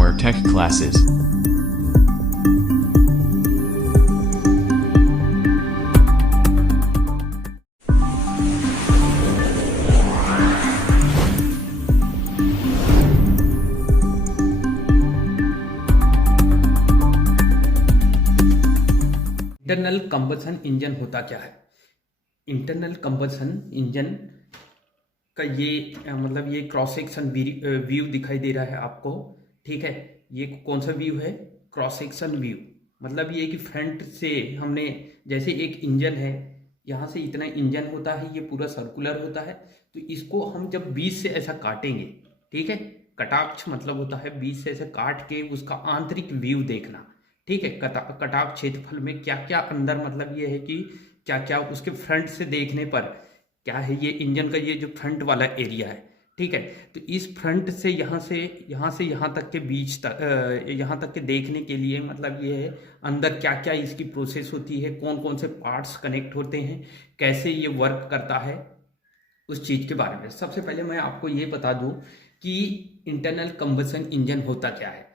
more tech classes. Internal combustion engine होता क्या है? इंटरनल कंबसन इंजन का ये मतलब ये क्रॉस सेक्शन व्यू दिखाई दे रहा है आपको, ठीक है। ये कौन सा व्यू है? Cross section view. मतलब ये कि फ्रंट से हमने, जैसे एक इंजन है, यहाँ से इतना इंजन होता है, ये पूरा सर्कुलर होता है, तो इसको हम जब बीच से ऐसा काटेंगे, ठीक है, कटाक्ष मतलब होता है बीच से ऐसे काट के उसका आंतरिक व्यू देखना, ठीक है। कटाक्ष क्षेत्रफल में क्या क्या अंदर, मतलब ये है कि क्या क्या उसके फ्रंट से देखने पर क्या है, ये इंजन का ये जो फ्रंट वाला एरिया है, ठीक है। तो इस फ्रंट से यहाँ तक के बीच तक, यहाँ तक के देखने के लिए मतलब ये है अंदर क्या क्या इसकी प्रोसेस होती है, कौन कौन से पार्ट्स कनेक्ट होते हैं, कैसे ये वर्क करता है, उस चीज़ के बारे में। सबसे पहले मैं आपको ये बता दूं कि इंटरनल कंबसन इंजन होता क्या है।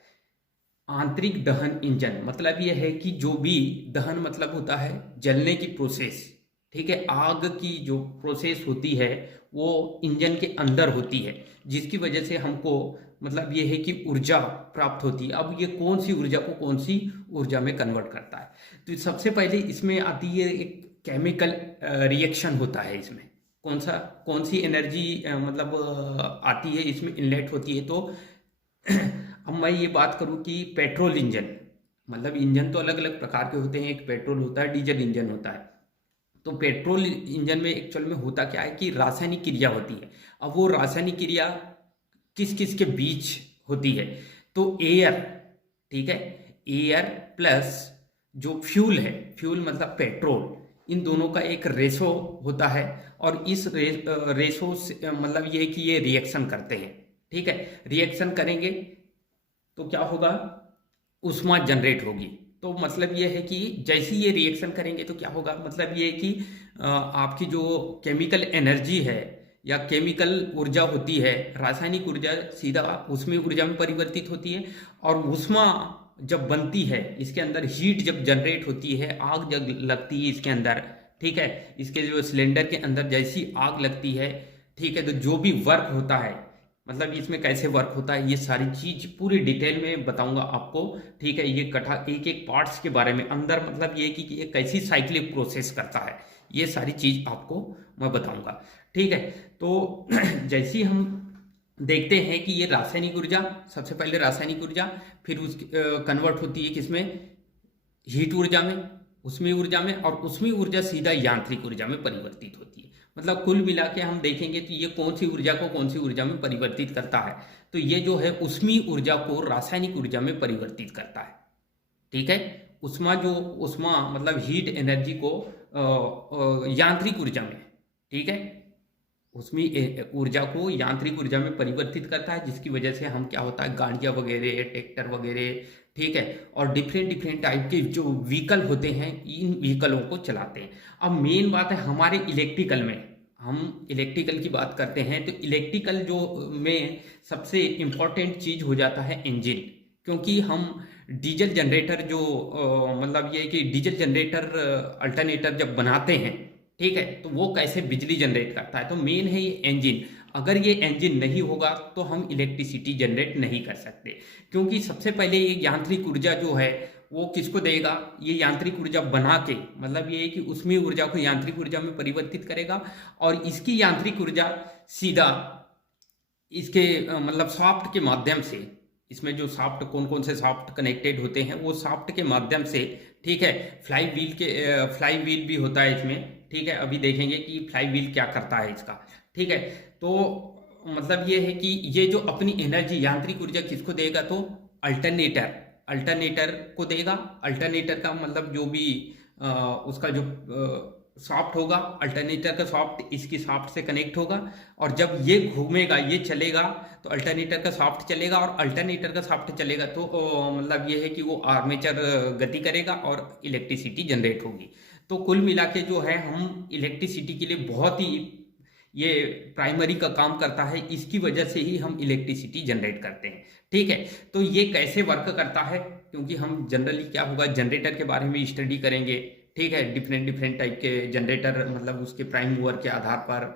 आंतरिक दहन इंजन मतलब यह है कि जो भी दहन मतलब होता है जलने की प्रोसेस, ठीक है। आग की जो प्रोसेस होती है वो इंजन के अंदर होती है, जिसकी वजह से हमको मतलब ये है कि ऊर्जा प्राप्त होती है। अब ये कौन सी ऊर्जा को कौन सी ऊर्जा में कन्वर्ट करता है, तो सबसे पहले इसमें आती है एक केमिकल रिएक्शन होता है। इसमें कौन सी एनर्जी मतलब आती है, इसमें इनलेट होती है। तो अब मैं ये बात करूं कि पेट्रोल इंजन, मतलब इंजन तो अलग अलग प्रकार के होते हैं, एक पेट्रोल होता है, डीजल इंजन होता है। तो पेट्रोल इंजन में एक्चुअल में होता क्या है कि रासायनिक क्रिया होती है। अब वो रासायनिक क्रिया किस किस के बीच होती है, तो एयर, ठीक है, एयर प्लस जो फ्यूल है, फ्यूल मतलब पेट्रोल, इन दोनों का एक रेशो होता है। और इस रेशो से मतलब ये है कि ये रिएक्शन करते हैं, ठीक है। रिएक्शन करेंगे तो क्या होगा, ऊष्मा जनरेट होगी। तो मतलब ये है कि जैसे ये रिएक्शन करेंगे तो क्या होगा, मतलब ये है कि आपकी जो केमिकल एनर्जी है या केमिकल ऊर्जा होती है, रासायनिक ऊर्जा सीधा उसमें ऊर्जा में परिवर्तित होती है। और ऊष्मा जब बनती है, इसके अंदर हीट जब जनरेट होती है, आग जब लगती है इसके अंदर, ठीक है, इसके जो सिलेंडर के अंदर जैसी आग लगती है, ठीक है, तो जो भी वर्क होता है, मतलब इसमें कैसे वर्क होता है, ये सारी चीज पूरी डिटेल में बताऊंगा आपको, ठीक है। ये एक एक पार्ट्स के बारे में अंदर, मतलब ये कि ये कैसी साइक्लिक प्रोसेस करता है, ये सारी चीज आपको मैं बताऊंगा, ठीक है। तो जैसे हम देखते हैं कि ये रासायनिक ऊर्जा, सबसे पहले रासायनिक ऊर्जा, फिर उसकी कन्वर्ट होती है किसमें, हीट ऊर्जा में, उष्मीय ऊर्जा में, और उष्मीय ऊर्जा सीधा यांत्रिक ऊर्जा में परिवर्तित होती है। मतलब कुल मिला के हम देखेंगे कि ये कौन सी ऊर्जा को कौन सी ऊर्जा में परिवर्तित करता है, तो ये जो है उष्मीय ऊर्जा को रासायनिक ऊर्जा में परिवर्तित करता है, ठीक है। उष्मा मतलब हीट एनर्जी को यांत्रिक ऊर्जा में, ठीक है, उसमें ऊर्जा को यांत्रिक ऊर्जा में परिवर्तित करता है, जिसकी वजह से हम क्या होता है, गाड़ियां वगैरह, ट्रैक्टर वगैरह, ठीक है, और डिफरेंट डिफरेंट टाइप के जो व्हीकल होते हैं, इन व्हीकलों को चलाते हैं। अब मेन बात है हमारे इलेक्ट्रिकल में, हम इलेक्ट्रिकल की बात करते हैं, तो इलेक्ट्रिकल जो में सबसे इम्पोर्टेंट चीज हो जाता है इंजन। क्योंकि हम डीजल जनरेटर जो मतलब ये कि डीजल जनरेटर अल्टरनेटर जब बनाते हैं, ठीक है, तो वो कैसे बिजली जनरेट करता है, तो मेन है ये इंजन। अगर ये इंजन नहीं होगा तो हम इलेक्ट्रिसिटी जनरेट नहीं कर सकते। क्योंकि सबसे पहले ये यांत्रिक ऊर्जा जो है वो किसको देगा, ये यांत्रिक ऊर्जा बना के, मतलब ये है कि उसमें ऊर्जा को यांत्रिक ऊर्जा में परिवर्तित करेगा, और इसकी यांत्रिक ऊर्जा सीधा इसके मतलब सॉफ्ट के माध्यम से, इसमें जो सॉफ्ट कौन कौन से सॉफ्ट कनेक्टेड होते हैं, वो सॉफ्ट के माध्यम से, ठीक है, फ्लाई व्हील भी होता है इसमें, ठीक है। अभी देखेंगे कि फ्लाई व्हील क्या करता है इसका, ठीक है। तो मतलब ये है कि ये जो अपनी एनर्जी यांत्रिक ऊर्जा किसको देगा, तो अल्टरनेटर को देगा। अल्टरनेटर का मतलब जो भी उसका जो सॉफ्ट होगा, अल्टरनेटर का सॉफ्ट इसकी सॉफ्ट से कनेक्ट होगा, और जब ये घूमेगा, ये चलेगा, तो अल्टरनेटर का सॉफ्ट चलेगा, और अल्टरनेटर का सॉफ्ट चलेगा तो मतलब ये है कि वो आर्मेचर गति करेगा और इलेक्ट्रिसिटी जनरेट होगी। तो कुल मिला के जो है हम इलेक्ट्रिसिटी के लिए बहुत ही ये प्राइमरी का काम करता है, इसकी वजह से ही हम इलेक्ट्रिसिटी जनरेट करते हैं। ठीक है, तो ये कैसे वर्क करता है, क्योंकि हम जनरली क्या होगा जनरेटर के बारे में स्टडी करेंगे। ठीक है, डिफरेंट डिफरेंट टाइप के जनरेटर, मतलब उसके प्राइम मूवर के आधार पर,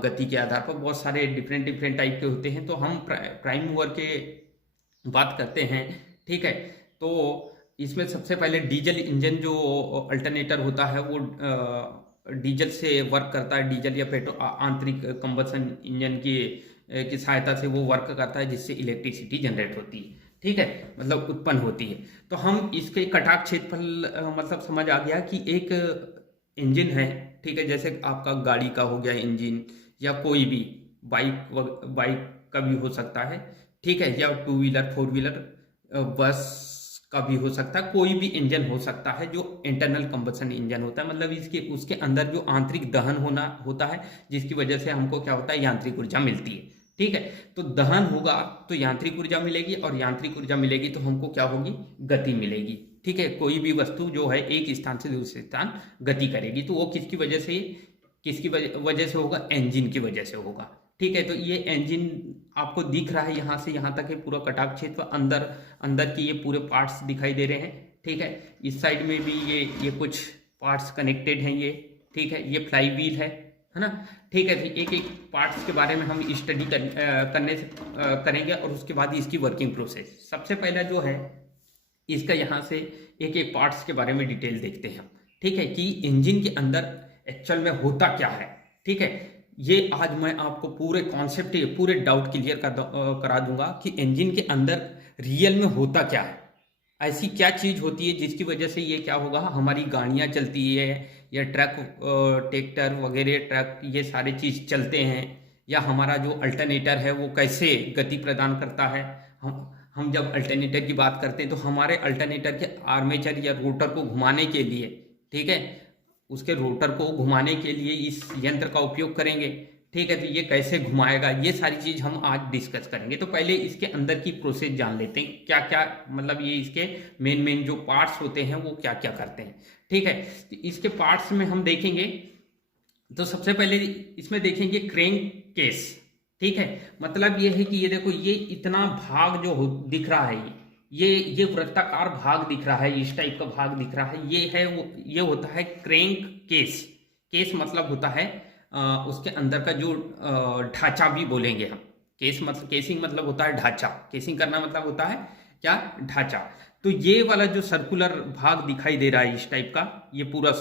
गति के आधार पर बहुत सारे डिफरेंट डिफरेंट टाइप के होते हैं। तो हम प्राइम मूवर के बात करते हैं। ठीक है, तो इसमें सबसे पहले डीजल इंजन जो अल्टरनेटर होता है वो डीजल से वर्क करता है। डीजल या पेट्रोल आंतरिक कंबसन इंजन की सहायता से वो वर्क करता है, जिससे इलेक्ट्रिसिटी जनरेट होती है। ठीक है, मतलब उत्पन्न होती है। तो हम इसके कटाक क्षेत्रफल मतलब समझ आ गया कि एक इंजन है। ठीक है, जैसे आपका गाड़ी का हो गया इंजन, या कोई भी बाइक का भी हो सकता है। ठीक है, या टू व्हीलर, फोर व्हीलर, बस का भी हो सकता है। कोई भी इंजन हो सकता है जो इंटरनल कंबसन इंजन होता है, मतलब इसके उसके अंदर जो आंतरिक दहन होना होता है, जिसकी वजह से हमको क्या होता है, यांत्रिक ऊर्जा मिलती है। ठीक है, तो दहन होगा तो यांत्रिक ऊर्जा मिलेगी, और यांत्रिक ऊर्जा मिलेगी तो हमको क्या होगी, गति मिलेगी। ठीक है, कोई भी वस्तु जो है एक स्थान से दूसरे स्थान गति करेगी, तो वो किसकी वजह से होगा, इंजन की वजह से होगा। ठीक है, तो ये इंजन आपको दिख रहा है, यहाँ से यहाँ तक है पूरा कटाक क्षेत्र, अंदर अंदर के ये पूरे पार्ट्स दिखाई दे रहे हैं। ठीक है, इस साइड में भी ये कुछ पार्ट्स कनेक्टेड हैं ये। ठीक है, ये फ्लाई व्हील है ना। ठीक है, तो एक एक पार्ट्स के बारे में हम स्टडी करेंगे, और उसके बाद इसकी वर्किंग प्रोसेस। सबसे पहला जो है इसका, यहाँ से एक एक पार्ट्स के बारे में डिटेल देखते हैं। ठीक है, कि इंजन के अंदर एक्चुअल में होता क्या है। ठीक है, ये आज मैं आपको पूरे कॉन्सेप्ट, पूरे डाउट क्लियर करा दूंगा कि इंजन के अंदर रियल में होता क्या है, ऐसी क्या चीज़ होती है जिसकी वजह से ये क्या होगा, हमारी गाड़ियाँ चलती है, या ट्रक, ट्रैक्टर वगैरह, ट्रक, ये सारे चीज़ चलते हैं, या हमारा जो अल्टरनेटर है वो कैसे गति प्रदान करता है। हम जब अल्टरनेटर की बात करते हैं तो हमारे अल्टरनेटर के आर्मेचर या रोटर को घुमाने के लिए, ठीक है, उसके रोटर को घुमाने के लिए इस यंत्र का उपयोग करेंगे। ठीक है, तो ये कैसे घुमाएगा, ये सारी चीज हम आज डिस्कस करेंगे। तो पहले इसके अंदर की प्रोसेस जान लेते हैं, क्या क्या मतलब ये इसके मेन जो पार्ट्स होते हैं वो क्या क्या करते हैं। ठीक है, तो इसके पार्ट्स में हम देखेंगे, तो सबसे पहले इसमें देखेंगे क्रैंक केस। ठीक है, मतलब ये है कि ये देखो, ये इतना भाग जो दिख रहा है, ये वृत्ताकार भाग दिख रहा है, इस टाइप का भाग दिख रहा है, ये होता है क्रैंक केस। केस मतलब होता है उसके अंदर का जो ढांचा भी बोलेंगे हम। केसिंग मतलब होता है ढांचा, केसिंग करना मतलब होता है क्या, ढांचा। तो ये वाला जो सर्कुलर भाग दिखाई दे रहा है इस टाइप का, ये पूरा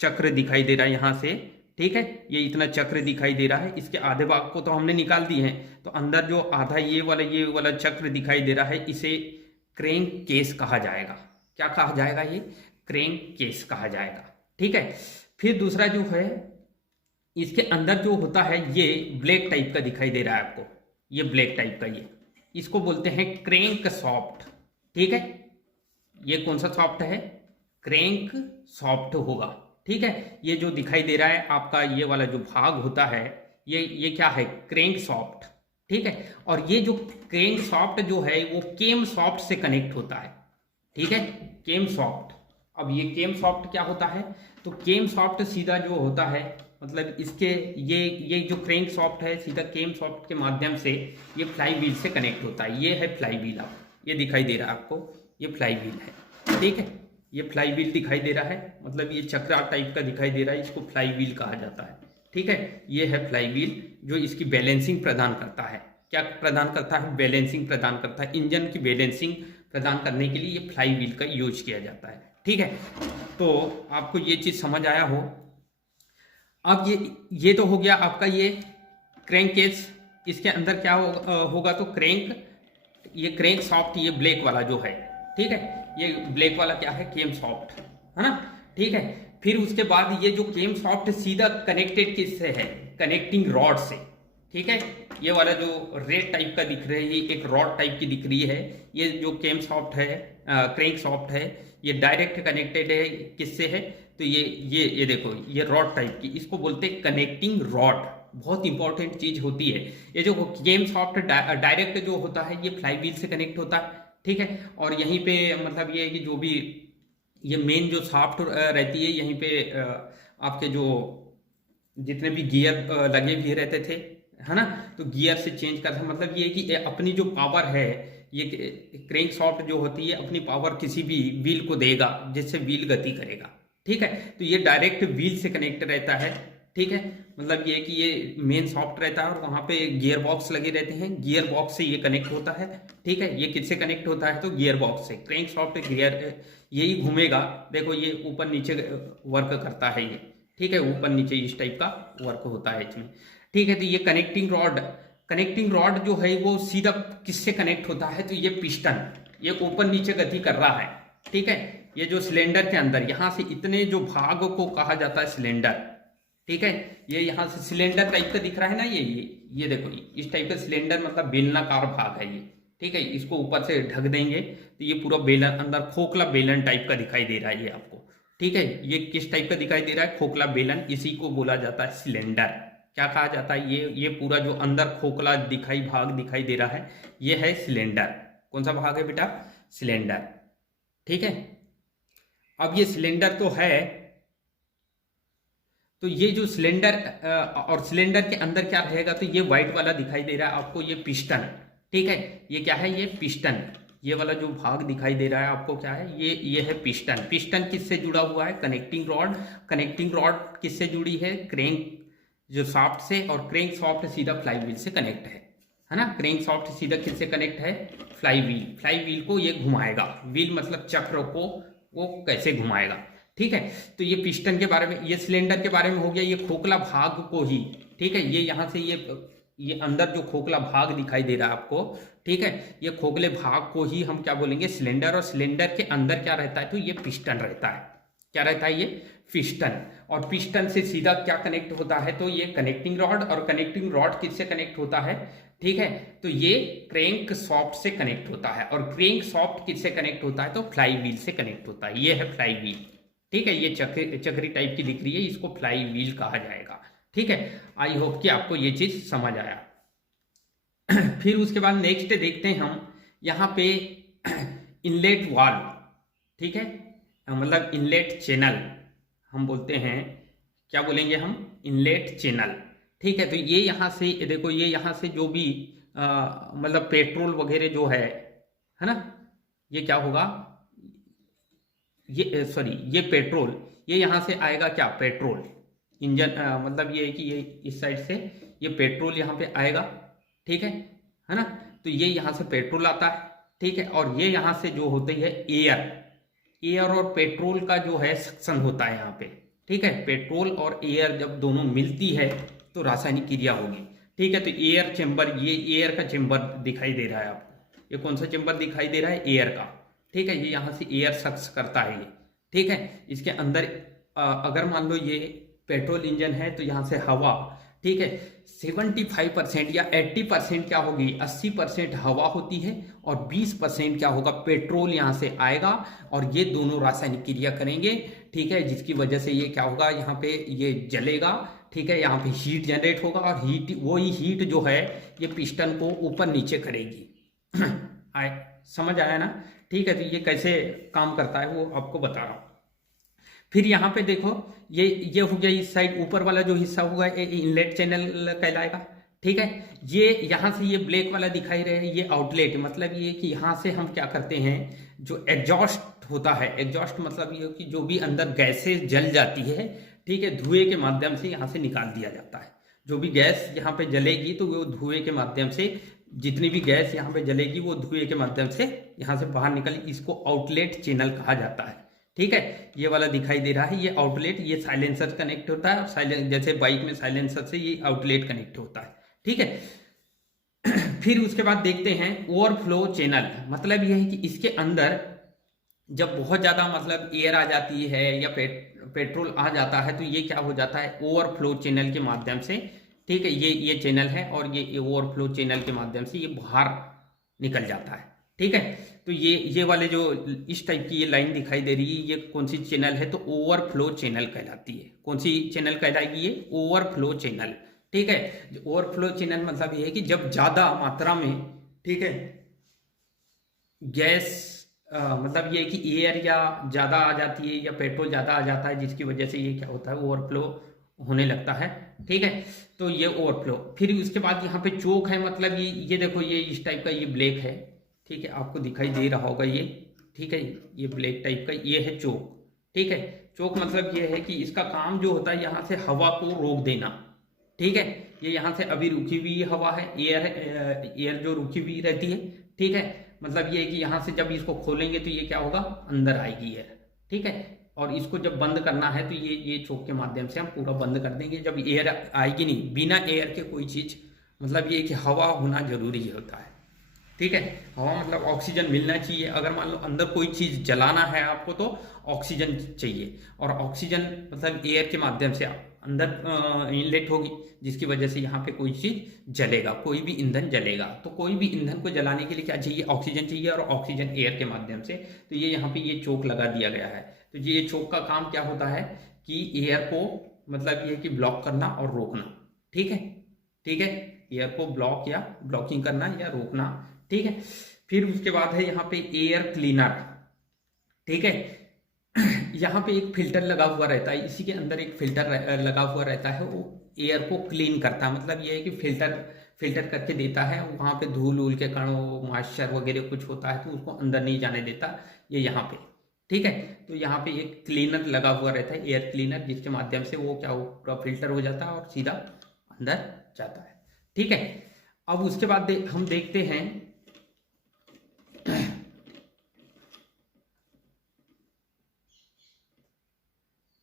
चक्र दिखाई दे रहा है यहाँ से। ठीक है, ये इतना चक्र दिखाई दे रहा है, इसके आधे भाग को तो हमने निकाल दिए हैं, तो अंदर जो आधा ये वाला चक्र दिखाई दे रहा है, इसे क्रैंक केस कहा जाएगा। क्या कहा जाएगा, ये क्रैंक केस कहा जाएगा। ठीक है, फिर दूसरा जो है इसके अंदर जो होता है, ये ब्लैक टाइप का दिखाई दे रहा है आपको, ये ब्लैक टाइप का, ये इसको बोलते हैं क्रैंक सॉफ्ट। ठीक है, ये कौन सा सॉफ्ट है, क्रैंक सॉफ्ट होगा। ठीक है, ये जो दिखाई दे रहा है आपका, ये वाला जो भाग होता है, ये क्या है, क्रैंक सॉफ्ट। ठीक है, और ये जो क्रैंक सॉफ्ट जो है वो केम सॉफ्ट से कनेक्ट होता है। ठीक है, केम सॉफ्ट। अब ये केम सॉफ्ट क्या होता है, तो केम सॉफ्ट सीधा जो होता है, मतलब इसके ये जो क्रैंक सॉफ्ट है, सीधा केम सॉफ्ट के माध्यम से ये फ्लाई व्हील से कनेक्ट होता है। ये है फ्लाई व्हील, आप ये दिखाई दे रहा है आपको, ये फ्लाई व्हील है। ठीक है, ये फ्लाई व्हील दिखाई दे रहा है, मतलब ये चक्रा टाइप का दिखाई दे रहा है, इसको फ्लाई व्हील कहा जाता है। ठीक है, ये है फ्लाई व्हील जो इसकी बैलेंसिंग प्रदान करता है। क्या प्रदान करता है, बैलेंसिंग प्रदान करता है। इंजन की बैलेंसिंग प्रदान करने के लिए ये फ्लाई व्हील का यूज किया जाता है। ठीक है, तो आपको ये चीज समझ आया हो। अब ये तो हो गया आपका ये क्रैंक केस। इसके अंदर क्या होगा, तो ये क्रैंक सॉफ्ट, ये ब्लैक वाला जो है, ठीक है, ये ब्लैक वाला क्या है, केम सॉफ्ट, है ना। ठीक है, फिर उसके बाद ये जो केम सॉफ्ट सीधा कनेक्टेड किससे है, कनेक्टिंग रॉड से। ठीक है, ये वाला जो रेड टाइप का दिख रहा है, ये एक रॉड टाइप की दिख रही है। ये जो केम सॉफ्ट है, क्रैंक सॉफ्ट है, ये डायरेक्ट कनेक्टेड है किससे है, तो ये देखो, ये रॉड टाइप की, इसको बोलते हैं कनेक्टिंग रॉड। बहुत इंपॉर्टेंट चीज होती है। ये जो केम सॉफ्ट डायरेक्ट जो होता है, ये फ्लाई व्हील से कनेक्ट होता है। ठीक है, और यहीं पे मतलब ये है कि जो भी ये मेन जो शाफ्ट रहती है, यहीं पे आपके जो जितने भी गियर लगे हुए रहते थे, है ना, तो गियर से चेंज करता, मतलब ये कि अपनी जो पावर है, ये क्रैंक सॉफ्ट जो होती है अपनी पावर किसी भी व्हील को देगा जिससे व्हील गति करेगा। ठीक है, तो ये डायरेक्ट व्हील से कनेक्ट रहता है। ठीक है, मतलब ये कि ये मेन सॉफ्ट रहता है और वहां पे गियर बॉक्स लगे रहते हैं, गियर बॉक्स से ये कनेक्ट होता है। ठीक है, ये किससे कनेक्ट होता है, तो गियर बॉक्स से। क्रैंक सॉफ्ट गियर यही घूमेगा, देखो ये ऊपर नीचे वर्क करता है ये। ठीक है, ऊपर नीचे इस टाइप का वर्क होता है इसमें। ठीक है, तो ये कनेक्टिंग रॉड जो है वो सीधा किससे कनेक्ट होता है, तो ये पिस्टन, ये ऊपर नीचे गति कर रहा है। ठीक है, ये जो सिलेंडर के अंदर यहां से इतने जो भाग को कहा जाता है सिलेंडर। ठीक है, ये यहां से सिलेंडर टाइप का दिख रहा है ना, ये देखो इस टाइप का सिलेंडर, मतलब बेलनाकार भाग है ये। ठीक है, इसको ऊपर से ढक देंगे तो ये पूरा बेलन, अंदर खोखला बेलन टाइप का दिखाई दे रहा है ये आपको। ठीक है, ये किस टाइप का दिखाई दे रहा है, खोखला बेलन, इसी को बोला जाता है सिलेंडर। क्या कहा जाता है, ये पूरा जो अंदर खोखला भाग दिखाई दे रहा है, ये है सिलेंडर। कौन सा भाग है बेटा, सिलेंडर। ठीक है, अब ये सिलेंडर तो है, तो ये जो सिलेंडर और सिलेंडर के अंदर क्या रहेगा, तो ये व्हाइट वाला दिखाई दे रहा है आपको, ये पिस्टन। ठीक है, ये क्या है, ये पिस्टन, ये वाला जो भाग दिखाई दे रहा है आपको क्या है, ये है पिस्टन। पिस्टन किससे जुड़ा हुआ है, कनेक्टिंग रॉड। कनेक्टिंग रॉड किससे जुड़ी है, क्रैंक जो सॉफ्ट से, और क्रैंक सॉफ्ट सीधा फ्लाई व्हील से कनेक्ट है ना। क्रैंक सॉफ्ट सीधा किससे कनेक्ट है, फ्लाई व्हील को ये घुमाएगा। व्हील मतलब चक्र को वो कैसे घुमाएगा। ठीक है, तो ये पिस्टन के बारे में, ये सिलेंडर के बारे में हो गया, ये खोखला भाग को ही। ठीक है, ये यहां से ये अंदर जो खोखला भाग दिखाई दे रहा है आपको, ठीक है, ये खोखले भाग को ही हम क्या बोलेंगे, सिलेंडर। और सिलेंडर के अंदर क्या रहता है, तो ये पिस्टन रहता है। क्या रहता है, ये पिस्टन। और पिस्टन से सीधा क्या कनेक्ट होता है, तो ये कनेक्टिंग रॉड। और कनेक्टिंग रॉड किससे कनेक्ट होता है, ठीक है, तो ये क्रैंक सॉफ्ट से कनेक्ट होता है। और क्रैंक सॉफ्ट किससे कनेक्ट होता है, तो फ्लाई व्हील से कनेक्ट होता है। ये है फ्लाई व्हील। ठीक है, ये चक्री टाइप की दिख रही है, इसको फ्लाई व्हील कहा जाएगा। ठीक है, आई होप कि आपको ये चीज समझ आया। फिर उसके बाद नेक्स्ट देखते हैं हम यहाँ पे इनलेट वाल्व। ठीक है, मतलब इनलेट चैनल हम बोलते हैं, क्या बोलेंगे हम, इनलेट चैनल। ठीक है, तो ये यहाँ से देखो, ये यहाँ से जो भी मतलब पेट्रोल वगैरह जो है ना, ये क्या होगा, ये सॉरी, ये पेट्रोल, ये यहाँ से आएगा क्या, पेट्रोल इंजन, मतलब ये है कि ये इस साइड से ये पेट्रोल यहाँ पे आएगा। ठीक है ना, तो ये यहाँ से पेट्रोल आता है। ठीक है, और ये यहाँ से जो होती है एयर और पेट्रोल का जो है सक्शन होता है यहाँ पे। ठीक है, पेट्रोल और एयर जब दोनों मिलती है तो रासायनिक क्रिया होगी। ठीक है, तो एयर चेंबर, ये एयर का चेंबर दिखाई दे रहा है आपको। ये कौन सा चेंबर दिखाई दे रहा है, एयर का। ठीक है, ये यहाँ से एयर सक्स करता है ये। ठीक है, इसके अंदर अगर मान लो ये पेट्रोल इंजन है तो यहाँ से हवा, ठीक है, 75% या 80% क्या होगी, 80% हवा होती है और 20% क्या होगा, पेट्रोल यहाँ से आएगा और ये दोनों रासायनिक क्रिया करेंगे। ठीक है, जिसकी वजह से ये क्या होगा, यहाँ पे ये जलेगा। ठीक है, यहाँ पे हीट जनरेट होगा और वही हीट जो है ये पिस्टन को ऊपर नीचे करेगी। समझ आया ना। ठीक है, तो ये कैसे काम करता है वो आपको बता रहा हूं। फिर यहाँ पे देखो, ये हो गया इस साइड, ऊपर वाला जो हिस्सा होगा ये इनलेट चैनल कहलाएगा। ठीक है, ये यहाँ से ये ब्लैक वाला दिखाई रहे ये आउटलेट, मतलब ये कि यहाँ से हम क्या करते हैं, जो एग्जॉस्ट होता है, एग्जॉस्ट मतलब ये कि जो भी अंदर गैसें जल जाती है, ठीक है, धुएं के माध्यम से यहाँ से निकाल दिया जाता है। जो भी गैस यहाँ पे जलेगी तो वो धुएं के माध्यम से, जितनी भी गैस यहाँ पे जलेगी वो धुएं के माध्यम से यहाँ से बाहर निकल, इसको आउटलेट चैनल कहा जाता है। ठीक है, ये वाला दिखाई दे रहा है ये आउटलेट, ये साइलेंसर कनेक्ट होता है, और जैसे बाइक में साइलेंसर से ये आउटलेट कनेक्ट होता है। ठीक है, फिर उसके बाद देखते हैं ओवरफ्लो चैनल, मतलब ये है कि इसके अंदर जब बहुत ज्यादा मतलब एयर आ जाती है या पेट्रोल आ जाता है तो ये क्या हो जाता है, ओवरफ्लो चैनल के माध्यम से। ठीक है, ये चैनल है और ये ओवरफ्लो चैनल के माध्यम से ये बाहर निकल जाता है। ठीक है, तो ये वाले जो इस टाइप की ये लाइन दिखाई दे रही है, ये कौन सी चैनल है, तो ओवरफ्लो चैनल कहलाती है। कौन सी चैनल कहलाएगी, ये ओवरफ्लो चैनल। ठीक है, ओवरफ्लो चैनल मतलब ये है कि जब ज्यादा मात्रा में, ठीक है, गैस मतलब ये कि एयर या ज्यादा आ जाती है या पेट्रोल ज्यादा आ जाता है, जिसकी वजह से ये क्या होता है, ओवरफ्लो होने लगता है ठीक है। तो ये ओवरफ्लो, फिर उसके बाद यहाँ पे चोक है, मतलब ये देखो ये इस टाइप का ये ब्लैक है, ठीक है, आपको दिखाई दे रहा होगा ये, ठीक है, ये ब्लैक टाइप का ये है चोक, ठीक है। चोक मतलब ये है कि इसका काम जो होता है यहाँ से हवा को रोक देना, ठीक है। ये यहाँ से अभी रुकी हुई हवा है, एयर जो रुकी हुई रहती है, ठीक है। मतलब ये है कि यहाँ से जब इसको खोलेंगे तो ये क्या होगा, अंदर आएगी एयर, ठीक है। और इसको जब बंद करना है तो ये चोक के माध्यम से हम पूरा बंद कर देंगे। जब एयर आएगी नहीं, बिना एयर के कोई चीज़, मतलब ये कि हवा होना जरूरी होता है, ठीक है। हवा मतलब ऑक्सीजन मिलना चाहिए। अगर मान लो अंदर कोई चीज़ जलाना है आपको तो ऑक्सीजन चाहिए, और ऑक्सीजन मतलब एयर के माध्यम से अंदर इनलेट होगी, जिसकी वजह से यहाँ पे कोई चीज़ जलेगा, कोई भी ईंधन जलेगा। तो कोई भी ईंधन को जलाने के लिए क्या चाहिए, ऑक्सीजन चाहिए, और ऑक्सीजन एयर के माध्यम से। तो ये यहाँ पे ये चोक लगा दिया गया है। तो ये चोक का काम क्या होता है कि एयर को मतलब ये कि ब्लॉक करना और रोकना, ठीक है, ठीक है, एयर को ब्लॉक या ब्लॉकिंग करना या रोकना, ठीक है। फिर उसके बाद है यहाँ पे एयर क्लीनर, ठीक है। यहाँ पे एक फिल्टर लगा हुआ रहता है, इसी के अंदर एक फिल्टर लगा हुआ रहता है, वो एयर को क्लीन करता है। मतलब ये है कि फिल्टर करके देता है, वहाँ पे धूल वूल के कण, मॉइस्चर वगैरह कुछ होता है तो उसको अंदर नहीं जाने देता ये यहाँ पे, ठीक है। तो यहाँ पे एक क्लीनर लगा हुआ रहता है, एयर क्लीनर, जिसके माध्यम से वो क्या पूरा फिल्टर हो जाता है और सीधा अंदर जाता है, ठीक है। अब उसके बाद हम देखते हैं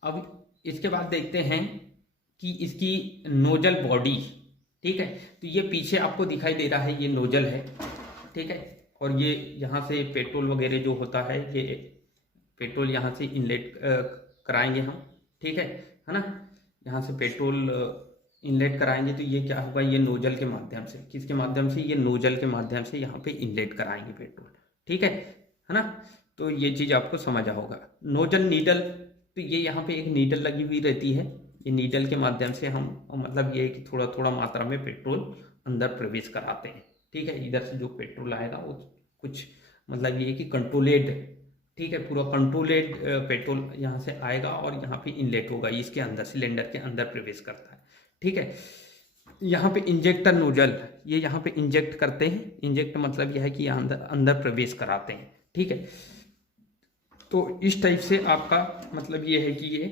अब इसके बाद देखते हैं कि इसकी नोजल बॉडी, ठीक है। तो ये पीछे आपको दिखाई दे रहा है, ये नोजल है, ठीक है। और ये यहाँ से पेट्रोल वगैरह जो होता है, ये पेट्रोल यहाँ से इनलेट कराएंगे हम, ठीक है ना। यहाँ से पेट्रोल इनलेट कराएंगे तो ये क्या होगा, ये नोजल के माध्यम से, किसके माध्यम से, ये नोजल के माध्यम से यहाँ पे इनलेट कराएंगे पेट्रोल, ठीक है ना। तो ये चीज़ आपको समझ होगा। नोजल नीडल, तो ये यहाँ पे एक नीडल लगी हुई रहती है, ये नीडल के माध्यम से हम मतलब ये कि थोड़ा थोड़ा मात्रा में पेट्रोल अंदर प्रवेश कराते हैं, ठीक है। इधर से जो पेट्रोल आएगा वो कुछ मतलब ये कि कंट्रोलेड, ठीक है, पूरा कंट्रोलेड पेट्रोल यहाँ से आएगा और यहाँ पे इनलेट होगा, इसके अंदर सिलेंडर के अंदर प्रवेश करता है, ठीक है। यहाँ पे इंजेक्टर नोजल, ये यहाँ पे इंजेक्ट करते हैं, इंजेक्ट मतलब यह है कि यहाँ अंदर प्रवेश कराते हैं, ठीक है। तो इस टाइप से आपका मतलब ये है कि ये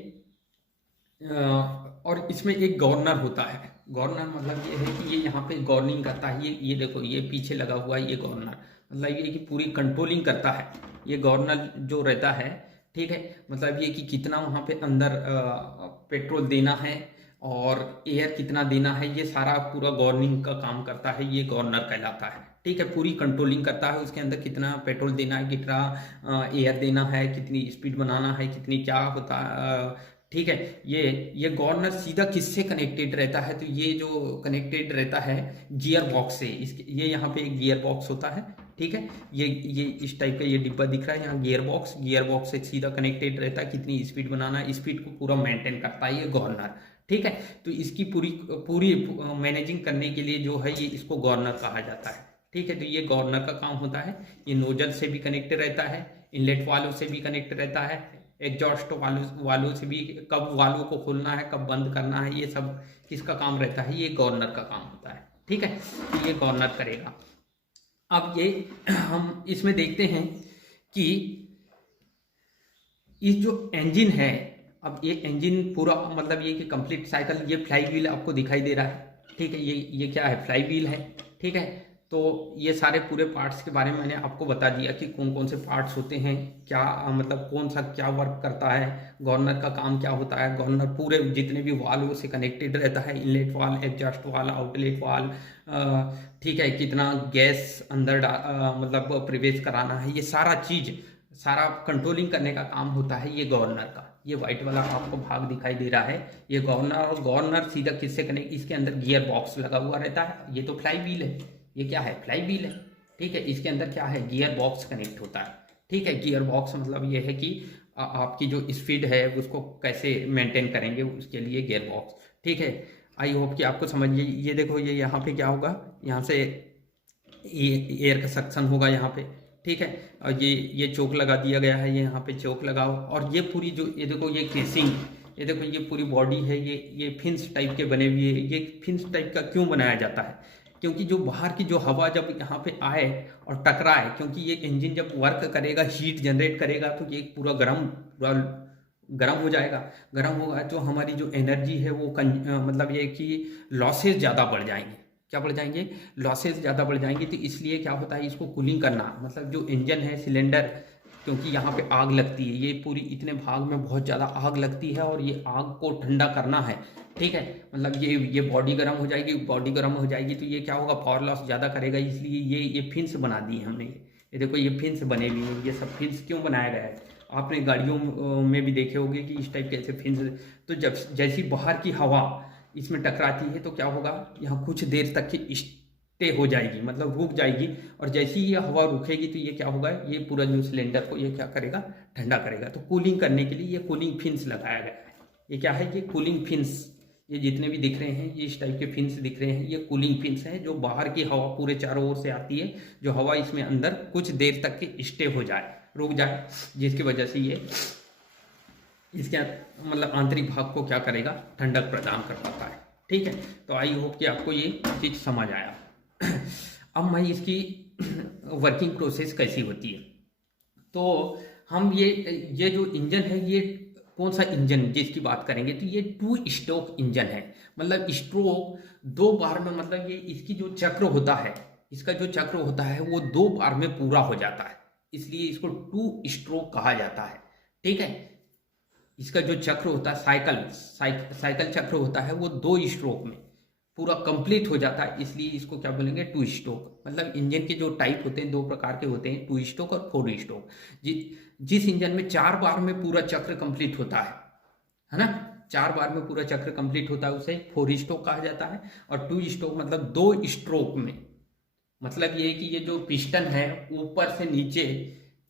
और इसमें एक गवर्नर होता है। गवर्नर मतलब ये है कि ये यहाँ पे गवर्निंग करता है, ये देखो ये पीछे लगा हुआ है, ये गवर्नर मतलब ये कि पूरी कंट्रोलिंग करता है। ये गवर्नर जो रहता है, ठीक है, मतलब ये कि कितना वहाँ पे अंदर पेट्रोल देना है और एयर कितना देना है, ये सारा पूरा गवर्निंग का काम करता है, ये गवर्नर कहलाता है, ठीक है। पूरी कंट्रोलिंग करता है, उसके अंदर कितना पेट्रोल देना है, कितना एयर देना है, कितनी स्पीड बनाना है, कितनी क्या होता है, ठीक है। ये गवर्नर सीधा किससे कनेक्टेड रहता है, तो ये जो कनेक्टेड रहता है गियर बॉक्स से, इसके ये यहाँ पे एक गियर बॉक्स होता है, ठीक है। ये इस टाइप का ये डिब्बा दिख रहा है यहाँ, गियर बॉक्स से सीधा कनेक्टेड रहता है, कितनी स्पीड बनाना है, स्पीड को पूरा मेंटेन करता है ये गवर्नर, ठीक है। तो इसकी पूरी मैनेजिंग करने के लिए जो है ये इसको गवर्नर कहा जाता है, ठीक है। तो ये गवर्नर का काम होता है, ये नोजल से भी कनेक्ट रहता है, इनलेट वाल्व से भी कनेक्ट रहता है, एग्जॉस्ट वाल्व से भी, कब वाल्व को खोलना है कब बंद करना है, ये सब किसका काम रहता है, ये गवर्नर का काम होता है, ठीक है। तो ये गवर्नर करेगा। अब ये हम इसमें देखते हैं कि इस जो इंजन है, अब ये इंजन पूरा मतलब ये कि कंप्लीट साइकिल, ये फ्लाई व्हील आपको दिखाई दे रहा है, ठीक है। ये क्या है, फ्लाई व्हील है, ठीक है। तो ये सारे पूरे पार्ट्स के बारे में मैंने आपको बता दिया कि कौन कौन से पार्ट्स होते हैं, क्या मतलब कौन सा क्या वर्क करता है, गवर्नर का काम क्या होता है। गवर्नर पूरे जितने भी वाल्व से कनेक्टेड रहता है, inlet valve, exhaust valve, outlet valve, ठीक है, कितना गैस अंदर मतलब प्रवेश कराना है, ये सारा कंट्रोलिंग करने का काम होता है ये गवर्नर का। ये व्हाइट वाला आपको भाग दिखाई दे रहा है, ये गवर्नर, और गवर्नर सीधा किससे कनेक्ट, इसके अंदर गियर बॉक्स लगा हुआ रहता है। ये तो फ्लाई व्हील है, ये क्या है, फ्लाई व्हील है, ठीक है। इसके अंदर क्या है, गियर बॉक्स कनेक्ट होता है, ठीक है। गियर बॉक्स मतलब ये है कि आपकी जो स्पीड है उसको कैसे मेंटेन करेंगे, उसके लिए गियर बॉक्स, ठीक है। आई होप कि आपको समझ ये देखो ये यहाँ पे क्या होगा, यहाँ से एयर का सक्शन होगा यहाँ पे, ठीक है। और ये चोक लगा दिया गया है, ये यहाँ पे चोक लगाओ, और ये पूरी जो ये देखो ये ये देखो ये पूरी बॉडी है, ये फिन्स टाइप के बने हुए है। ये फिन्स टाइप का क्यों बनाया जाता है? क्योंकि जो बाहर की जो हवा जब यहाँ पे आए और टकराए, क्योंकि ये इंजन जब वर्क करेगा, हीट जनरेट करेगा, तो ये पूरा गर्म हो जाएगा। गर्म होगा तो हमारी जो एनर्जी है वो मतलब ये कि लॉसेस ज़्यादा बढ़ जाएंगे। क्या बढ़ जाएंगे? लॉसेस ज़्यादा बढ़ जाएंगे। तो इसलिए क्या होता है, इसको कूलिंग करना, मतलब जो इंजन है, सिलेंडर, क्योंकि यहाँ पे आग लगती है, ये पूरी इतने भाग में बहुत ज़्यादा आग लगती है और ये आग को ठंडा करना है। ठीक है, मतलब ये बॉडी गर्म हो जाएगी, बॉडी गर्म हो जाएगी तो ये क्या होगा, पावर लॉस ज़्यादा करेगा। इसलिए ये फिन्स बना दी है हमने। ये देखो ये फिन्स बने हुए हैं। ये सब फिन्स क्यों बनाया गया है? आपने गाड़ियों में भी देखे होंगे कि इस टाइप के ऐसे फिन्स। तो जब जैसी बाहर की हवा इसमें टकराती है तो क्या होगा, यहाँ कुछ देर तक की स्टे हो जाएगी, मतलब रुक जाएगी। और जैसी ये हवा रुकेगी तो ये क्या होगा, ये पूरा जो सिलेंडर को ये क्या करेगा, ठंडा करेगा। तो कूलिंग करने के लिए ये कूलिंग फिन्स लगाया गया है। ये क्या है, ये कूलिंग फिन्स। ये जितने भी दिख रहे हैं, ये इस टाइप के फिन्स दिख रहे हैं, ये कूलिंग फिन्स हैं, जो बाहर की हवा पूरे चारों ओर से आती है, जो हवा इसमें अंदर कुछ देर तक की स्टे हो जाए, रुक जाए, जिसकी वजह से ये इसके मतलब आंतरिक भाग को क्या करेगा, ठंडक प्रदान कर पाता है। ठीक है, तो आई होप कि आपको ये चीज़ समझ आया। अब मैं इसकी वर्किंग प्रोसेस कैसी होती है, तो हम ये जो इंजन है, ये कौन सा इंजन जिसकी बात करेंगे, तो ये 2 स्ट्रोक इंजन है। मतलब स्ट्रोक 2 बार में, मतलब ये इसकी जो चक्र होता है, इसका जो चक्र होता है वो 2 बार में पूरा हो जाता है, इसलिए इसको 2 स्ट्रोक कहा जाता है। ठीक है, इसका जो चक्र होता है, साइकिल चक्र होता है, वो 2 स्ट्रोक में पूरा कंप्लीट हो जाता है, इसलिए इसको क्या बोलेंगे, 2 स्ट्रोक। मतलब इंजन के जो टाइप होते हैं 2 प्रकार के होते हैं, 2 स्ट्रोक और 4 स्ट्रोक। जिस इंजन में 4 बार में पूरा चक्र कंप्लीट होता है ना, 4 बार में पूरा चक्र कंप्लीट होता है, उसे 4 स्ट्रोक कहा जाता है। और 2 स्ट्रोक मतलब 2 स्ट्रोक में, मतलब ये है कि ये जो पिस्टन है ऊपर से नीचे,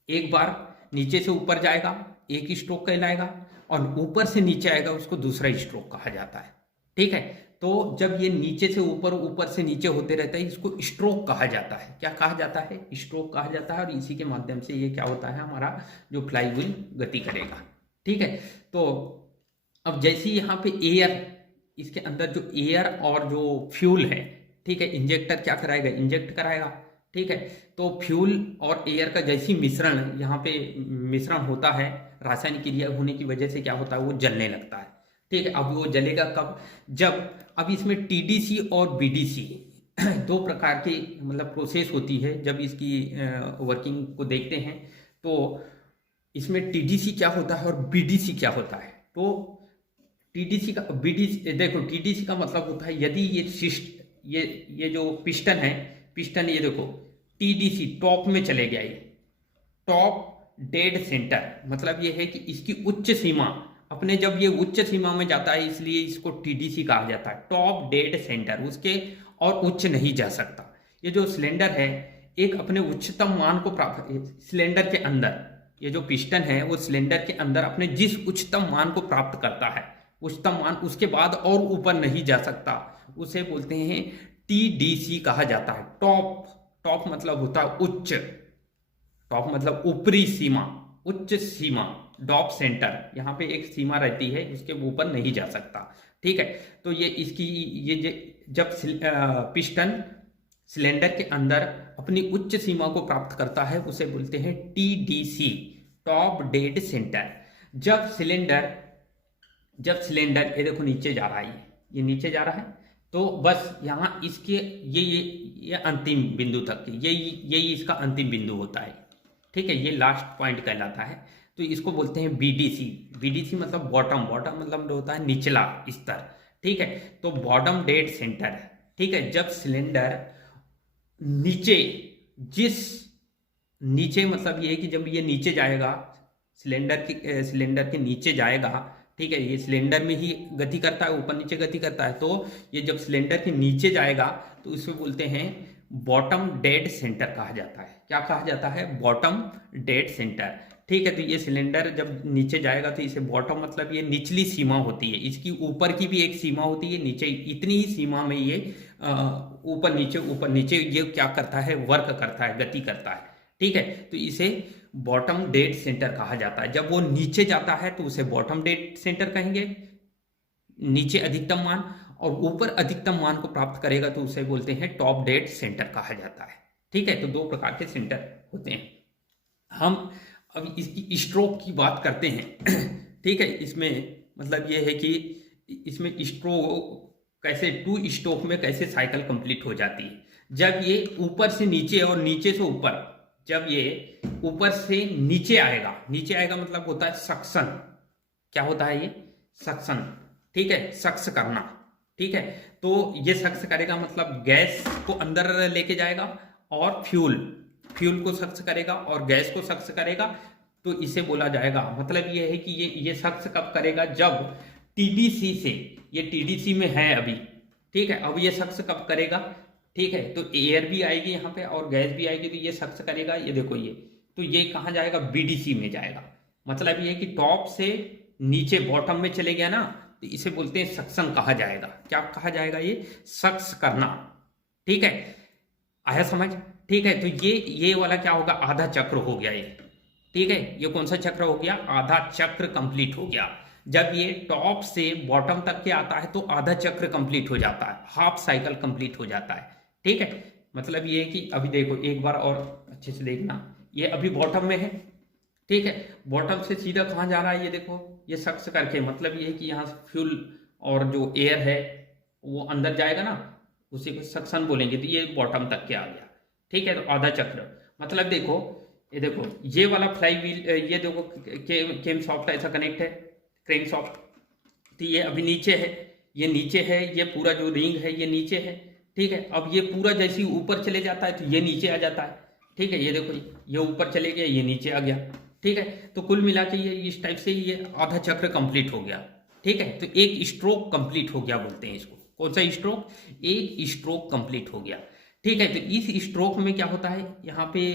एक बार नीचे से ऊपर जाएगा, एक स्ट्रोक कहलाएगा, और ऊपर से नीचे आएगा, उसको दूसरा स्ट्रोक कहा जाता है। ठीक है, तो जब ये नीचे से ऊपर, ऊपर से नीचे होते रहता है, इसको स्ट्रोक कहा जाता है। क्या कहा जाता है? स्ट्रोक कहा जाता है। और इसी के माध्यम से ये क्या होता है, हमारा जो फ्लाईव्हील गति करेगा। ठीक है, तो अब जैसे यहाँ पे एयर, इसके अंदर जो एयर और जो फ्यूल है, ठीक है, इंजेक्टर क्या कराएगा, इंजेक्ट कराएगा। ठीक है, तो फ्यूल और एयर का जैसी मिश्रण, यहाँ पे मिश्रण होता है, रासायनिक क्रिया होने की वजह से क्या होता है, वो जलने लगता है। ठीक है, अब वो जलेगा कब, जब अब इसमें टीडीसी और बीडीसी 2 प्रकार की मतलब प्रोसेस होती है। जब इसकी वर्किंग को देखते हैं तो इसमें टीडीसी क्या होता है और बीडीसी क्या होता है। तो टीडीसी का, बीडीसी, देखो टीडीसी का मतलब होता है, यदि ये जो पिस्टन है, पिस्टन ये देखो टीडीसी टॉप में चले गया, ये टॉप डेड सेंटर, मतलब ये है कि इसकी उच्च सीमा, अपने जब ये उच्च सीमा में जाता है इसलिए इसको टीडीसी कहा जाता है, टॉप डेड सेंटर, उसके और उच्च नहीं जा सकता। ये जो सिलेंडर है एक अपने उच्चतम मान को प्राप्त, सिलेंडर के अंदर ये जो पिस्टन है वो सिलेंडर के अंदर अपने जिस उच्चतम मान को प्राप्त करता है, उच्चतम मान, उसके बाद और ऊपर नहीं जा सकता, उसे बोलते हैं टीडीसी कहा जाता है। टॉप मतलब होता है उच्च, टॉप मतलब ऊपरी सीमा, उच्च सीमा, डॉप सेंटर, यहाँ पे एक सीमा रहती है, उसके ऊपर नहीं जा सकता। ठीक है, तो ये इसकी जब पिस्टन सिलेंडर के अंदर अपनी उच्च सीमा को प्राप्त करता है उसे बोलते हैं टीडीसी, टॉप डेड सेंटर। जब सिलेंडर ये देखो नीचे जा रहा है, ये नीचे जा रहा है, तो बस यहाँ इसके ये अंतिम बिंदु तक, यही इसका अंतिम बिंदु होता है। ठीक है, ये लास्ट पॉइंट कहलाता है। तो इसको बोलते हैं बीडीसी मतलब बॉटम मतलब होता है निचला स्तर। ठीक है, तो बॉटम डेड सेंटर। ठीक है, जब सिलेंडर नीचे मतलब ये है कि जब ये नीचे जाएगा, सिलेंडर के नीचे जाएगा, ठीक है, ये सिलेंडर में ही गति करता है, ऊपर नीचे गति करता है, तो ये जब सिलेंडर के नीचे जाएगा तो इसको बोलते हैं बॉटम डेड सेंटर कहा जाता है। क्या कहा जाता है? Bottom dead centre. ठीक है, तो ये सिलेंडर जब नीचे जाएगा तो इसे बॉटम मतलब ये निचली सीमा होती है, इसकी ऊपर की भी एक सीमा होती है, नीचे इतनी ही सीमा में ये ऊपर नीचे ये क्या करता है, वर्क करता है, गति करता है। ठीक है, तो इसे बॉटम डेड सेंटर कहा जाता है। जब वो नीचे जाता है तो उसे बॉटम डेड सेंटर कहेंगे, नीचे अधिकतम मान, और ऊपर अधिकतम मान को प्राप्त करेगा तो उसे बोलते हैं टॉप डेड सेंटर कहा जाता है। ठीक है, तो दो प्रकार के सेंटर होते हैं। हम अब इसकी स्ट्रोक की बात करते हैं। ठीक है, इसमें मतलब ये है कि इसमें स्ट्रोक कैसे, टू स्ट्रोक में कैसे साइकिल कंप्लीट हो जाती है। जब ये ऊपर से नीचे और नीचे से ऊपर, जब ये ऊपर से नीचे आएगा, नीचे आएगा मतलब होता है सक्शन। क्या होता है ये? सक्शन। ठीक है, सक्स करना। ठीक है, तो ये सक्स करेगा मतलब गैस को अंदर लेके जाएगा और फ्यूल को सक्स करेगा और गैस को सक्स करेगा, तो इसे बोला जाएगा। मतलब ये है कि ये सक्स कब करेगा? जब टीडीसी से, ये टीडीसी में है अभी। ठीक है, अब ये सक्स कब करेगा? ठीक है, तो एयर भी आएगी यहाँ पे और गैस भी आएगी, तो ये सक्स करेगा। ये देखो ये, तो ये कहाँ जाएगा? बीडीसी में जाएगा। मतलब ये है कि टॉप से नीचे बॉटम में चले गया ना, तो इसे बोलते हैं सक्शन कहा जाएगा। क्या कहा जाएगा? ये सक्स करना। ठीक है, आया समझ? ठीक है, तो ये वाला क्या होगा? आधा चक्र हो गया ये। ठीक है, ये कौन सा चक्र हो गया? आधा चक्र कंप्लीट हो गया। जब ये टॉप से बॉटम तक के आता है तो आधा चक्र कंप्लीट हो जाता है, हाफ साइकिल कंप्लीट हो जाता है। ठीक है, मतलब ये है कि अभी देखो एक बार और अच्छे से देखना, ये अभी बॉटम में है। ठीक है, बॉटम से सीधा कहाँ जा रहा है? ये देखो, ये सक्स करके, मतलब ये है कि यहाँ से फ्यूल और जो एयर है वो अंदर जाएगा ना, उसी को सक्शन बोलेंगे। तो ये बॉटम तक के आ गया। ठीक है, तो आधा चक्र। मतलब देखो, ये देखो ये वाला फ्लाई व्हील, ये देखो केम सॉफ्ट ऐसा कनेक्ट है, क्रैंक सॉफ्ट। तो ये अभी नीचे है, ये नीचे है, ये पूरा जो रिंग है ये नीचे है। ठीक है, अब ये पूरा जैसे ही ऊपर चले जाता है तो ये नीचे आ जाता है। ठीक है, ये देखो ये ऊपर चले गया, ये नीचे आ गया। ठीक है, तो कुल मिला के ये इस टाइप से ये आधा चक्र कंप्लीट हो गया। ठीक है, तो एक स्ट्रोक कंप्लीट हो गया बोलते हैं इसको। कौन सा स्ट्रोक? एक स्ट्रोक कंप्लीट हो गया। ठीक है, तो इस स्ट्रोक में क्या होता है? यहाँ पे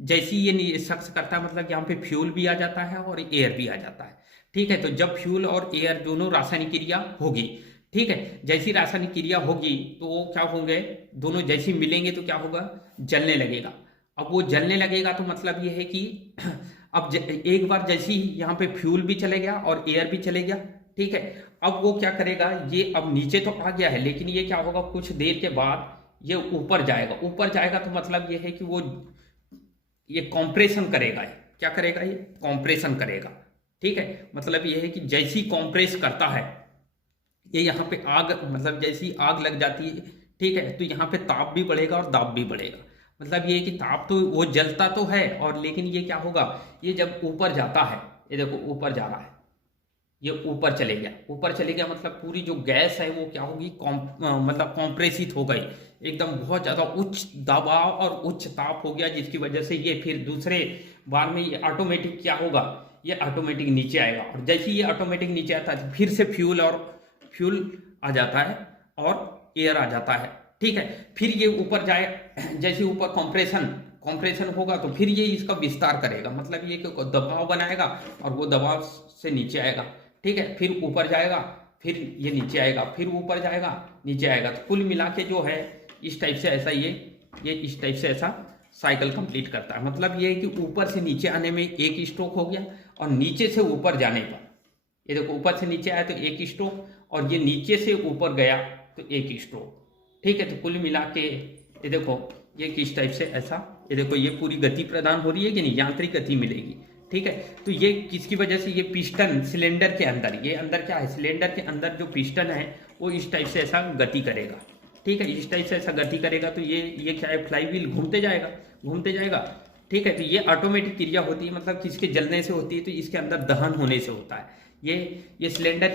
जैसे ये सक्स करता है मतलब यहाँ पे फ्यूल भी आ जाता है और एयर भी आ जाता है। ठीक है, तो जब फ्यूल और एयर दोनों रासायनिक क्रिया होगी, ठीक है, जैसी रासायनिक क्रिया होगी तो वो क्या होंगे? दोनों जैसी मिलेंगे तो क्या होगा? जलने लगेगा। अब वो जलने लगेगा तो मतलब ये है कि अब एक बार जैसी यहाँ पे फ्यूल भी चले गया और एयर भी चले गया। ठीक है, अब वो क्या करेगा? ये अब नीचे तो आ गया है, लेकिन ये क्या होगा? कुछ देर के बाद ये ऊपर जाएगा। ऊपर जाएगा तो मतलब ये है कि वो ये कॉम्प्रेशन करेगा। क्या करेगा? ये कॉम्प्रेशन करेगा। ठीक है, मतलब ये है कि जैसी कॉम्प्रेस करता है, ये यहाँ पे आग, मतलब जैसी आग लग जाती है, ठीक है, तो यहाँ पे ताप भी बढ़ेगा और दाब भी बढ़ेगा। मतलब ये है कि ताप तो वो जलता तो है, और लेकिन ये क्या होगा? ये जब ऊपर जाता है, ये देखो ऊपर जा रहा है, ये ऊपर चले गया। ऊपर चले गया मतलब पूरी जो गैस है वो क्या होगी? मतलब कॉम्प्रेसित हो गई, एकदम बहुत ज़्यादा उच्च दबाव और उच्च ताप हो गया, जिसकी वजह से ये फिर दूसरे बार में ये ऑटोमेटिक क्या होगा? ये ऑटोमेटिक नीचे आएगा। और जैसे ये ऑटोमेटिक नीचे आता है फिर से फ्यूल आ जाता है और एयर आ जाता है। ठीक है, फिर ये ऊपर जाए, जैसे ऊपर कॉम्प्रेशन होगा तो फिर ये इसका विस्तार करेगा। मतलब ये दबाव बनाएगा और वो दबाव से नीचे आएगा। ठीक है, फिर ऊपर जाएगा, फिर ये नीचे आएगा, फिर ऊपर जाएगा, नीचे आएगा। तो कुल मिला के जो है इस टाइप से ऐसा ये इस टाइप से ऐसा साइकिल कंप्लीट करता है। मतलब ये है कि ऊपर से नीचे आने में एक स्ट्रोक हो गया, और नीचे से ऊपर जाने पर, ये देखो ऊपर से नीचे आया तो एक स्ट्रोक, और ये नीचे से ऊपर गया तो एक स्ट्रोक। ठीक है, तो कुल मिला के ये देखो ये किस टाइप से ऐसा, ये देखो ये पूरी गति प्रदान हो रही है कि नहीं? यांत्रिक गति मिलेगी। ठीक है, तो ये किसकी वजह से? ये पिस्टन सिलेंडर के अंदर, ये अंदर क्या है? सिलेंडर के अंदर जो पिस्टन है वो इस टाइप से ऐसा गति करेगा। ठीक है, इस टाइप से ऐसा गति करेगा तो ये क्या है? फ्लाई व्हील घूमते जाएगा। ठीक है, तो ये ऑटोमेटिक क्रिया होती है, मतलब किसके जलने से होती है? तो इसके अंदर दहन होने से होता है। ये सिलेंडर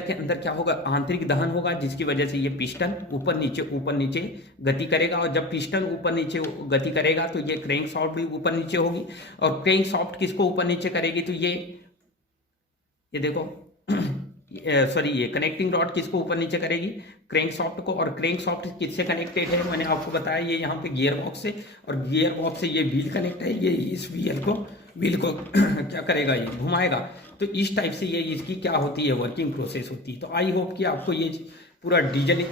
के अंदर क्या होगा? आंतरिक दहन होगा, जिसकी वजह से ये पिस्टन ऊपर नीचे गति करेगा। और जब पिस्टन ऊपर नीचे गति करेगा तो ये क्रैंक सॉफ्ट भी ऊपर नीचे होगी। और क्रैंक सॉफ्ट किसको ऊपर नीचे करेगी? तो ये देखो सॉरी, ये कनेक्टिंग रॉड किसको ऊपर नीचे करेगी? क्रैंक सॉफ्ट को। और क्रैंक सॉफ्ट किससे कनेक्टेड है? मैंने आपको बताया ये यहाँ पे गियर बॉक्स से, और गियर बॉक्स से ये व्हील कनेक्ट है। ये इस व्हील को क्या करेगा? ये घुमाएगा। तो इस टाइप से ये इसकी क्या होती है? वर्किंग प्रोसेस होती है। तो आई होप कि आपको ये पूरा डीजल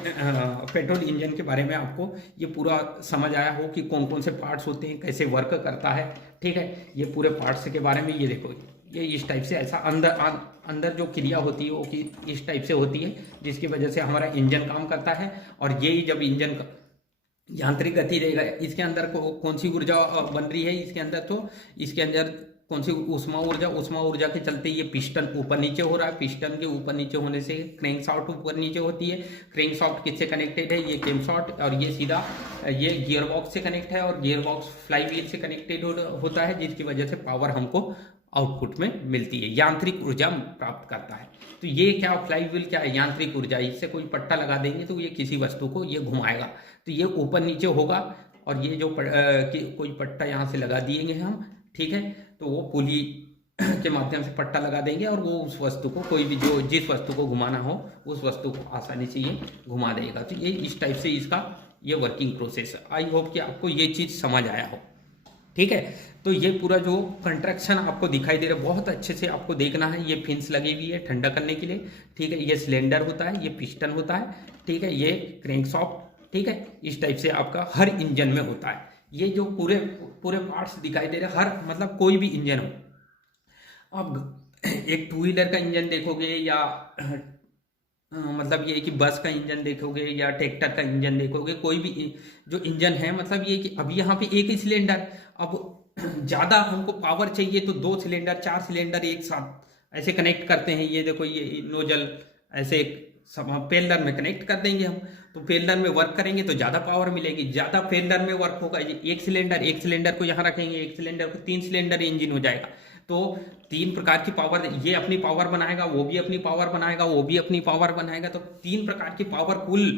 पेट्रोल इंजन के बारे में आपको ये पूरा समझ आया हो कि कौन कौन से पार्ट्स होते हैं, कैसे वर्क करता है। ठीक है, ये पूरे पार्ट्स के बारे में ये देखो, ये इस टाइप से ऐसा अंदर जो क्रिया होती है वो इस टाइप से होती है, जिसकी वजह से हमारा इंजन काम करता है। और यही जब इंजन का यांत्रिक गति रहेगा, इसके अंदर कौन सी ऊर्जा बन रही है इसके अंदर, तो इसके अंदर कौन सी उष्मा ऊर्जा के चलते ये पिस्टन ऊपर नीचे हो रहा है। पिस्टन के ऊपर नीचे होने से क्रैंक शाफ्ट ऊपर नीचे होती है। क्रैंक शाफ्ट किससे कनेक्टेड है, ये कैम शाफ्ट, और ये सीधा ये गियर बॉक्स से कनेक्ट है, और गियर बॉक्स फ्लाई व्हील से कनेक्टेड होता है, जिसकी वजह से पावर हमको आउटपुट में मिलती है, यांत्रिक ऊर्जा प्राप्त करता है। तो ये क्या फ्लाई व्हील क्या है, यांत्रिक ऊर्जा। इससे कोई पट्टा लगा देंगे तो ये किसी वस्तु को ये घुमाएगा, तो ये ऊपर नीचे होगा। और ये जो कोई पट्टा यहाँ से लगा दिएंगे हम, ठीक है, तो वो पुली के माध्यम से पट्टा लगा देंगे, और वो उस वस्तु को, कोई भी जो जिस वस्तु को घुमाना हो उस वस्तु को आसानी से ये घुमा देगा। तो ये इस टाइप से इसका ये वर्किंग प्रोसेस है। आई होप कि आपको ये चीज़ समझ आया हो। ठीक है, तो ये पूरा जो कंस्ट्रक्शन आपको दिखाई दे रहा है, बहुत अच्छे से आपको देखना है। ये फिन्स लगी हुई है ठंडा करने के लिए। ठीक है, ये सिलेंडर होता है, ये पिस्टन होता है। ठीक है, ये क्रैंक शाफ्ट। ठीक है, इस टाइप से आपका हर इंजन में होता है। ये जो पूरे पूरे पार्ट्स दिखाई दे रहे हैं, हर मतलब कोई भी इंजन हो, अब एक टू व्हीलर का इंजन देखोगे, या मतलब ये कि बस का इंजन देखोगे, या ट्रैक्टर का इंजन देखोगे, कोई भी जो इंजन है, मतलब ये कि अभी यहाँ पे एक ही सिलेंडर, अब ज़्यादा हमको पावर चाहिए तो 2 सिलेंडर 4 सिलेंडर एक साथ ऐसे कनेक्ट करते हैं। ये देखो, ये नोजल ऐसे पेलर में कनेक्ट कर देंगे हम, तो पेलर में वर्क करेंगे तो ज़्यादा पावर मिलेगी। ज़्यादा पेलर में वर्क होगा, एक सिलेंडर को यहाँ रखेंगे, एक सिलेंडर को 3 सिलेंडर इंजन हो जाएगा। तो 3 प्रकार की पावर, ये अपनी पावर बनाएगा, वो भी अपनी पावर बनाएगा, वो भी अपनी पावर बनाएगा। तो 3 प्रकार की पावरफुल